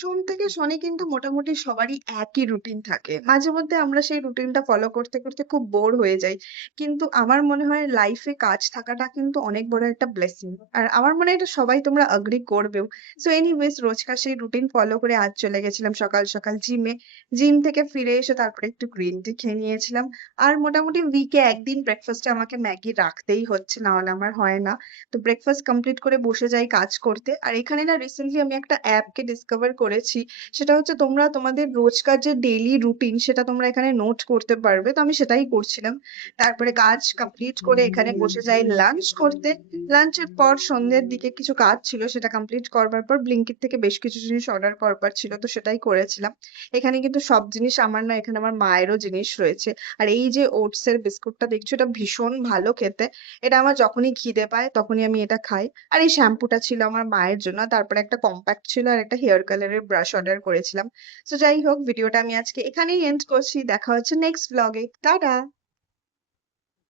সোম থেকে শনি কিন্তু মোটামুটি সবারই একই রুটিন থাকে। মাঝে মধ্যে আমরা সেই রুটিনটা ফলো করতে, করতে খুব বোর হয়ে যাই। কিন্তু আমার মনে হয় লাইফে কাজ থাকাটা কিন্তু অনেক বড় একটা ব্লেসিং। আর আমার মনে হয় এটা সবাই তোমরা এগ্রি করবেও। সো এনিওয়েজ রোজকার সেই রুটিন ফলো করে আজ চলে গেছিলাম সকাল, সকাল জিমে। জিম থেকে ফিরে এসে তারপরে একটু গ্রিন টি খেয়ে নিয়েছিলাম। আর মোটামুটি উইকে ১ দিন ব্রেকফাস্টে আমাকে ম্যাগি রাখতেই হচ্ছে, না হলে আমার হয় না। তো ব্রেকফাস্ট কমপ্লিট করে বসে যাই কাজ করতে। আর এখানে না রিসেন্টলি আমি একটা অ্যাপকে ডিসকভার করেছি। সেটা হচ্ছে তোমরা তোমাদের রোজকার যে ডেইলি রুটিন সেটা তোমরা এখানে নোট করতে পারবে। তো আমি সেটাই করছিলাম। তারপরে কাজ কমপ্লিট করে এখানে বসে যাই লাঞ্চ করতে। লাঞ্চের পর সন্ধ্যের দিকে কিছু কাজ ছিল, সেটা কমপ্লিট করবার পর ব্লিঙ্কিট থেকে বেশ কিছু জিনিস অর্ডার করবার ছিল, তো সেটাই করেছিলাম। এখানে কিন্তু সব জিনিস আমার না, এখানে আমার মায়েরও জিনিস রয়েছে। আর এই যে ওটস এর বিস্কুটটা দেখছো, এটা ভীষণ ভালো খেতে। এটা আমার যখনই খিদে পায় তখনই আমি এটা খাই। আর এই শ্যাম্পুটা ছিল আমার মায়ের জন্য। তারপরে একটা কম্প্যাক্ট ছিল আর একটা হেয়ার কালারের ব্রাশ অর্ডার করেছিলাম। তো যাই হোক, ভিডিওটা আমি আজকে এখানেই এন্ড করছি। দেখা হচ্ছে নেক্সট ব্লগে। টাটা।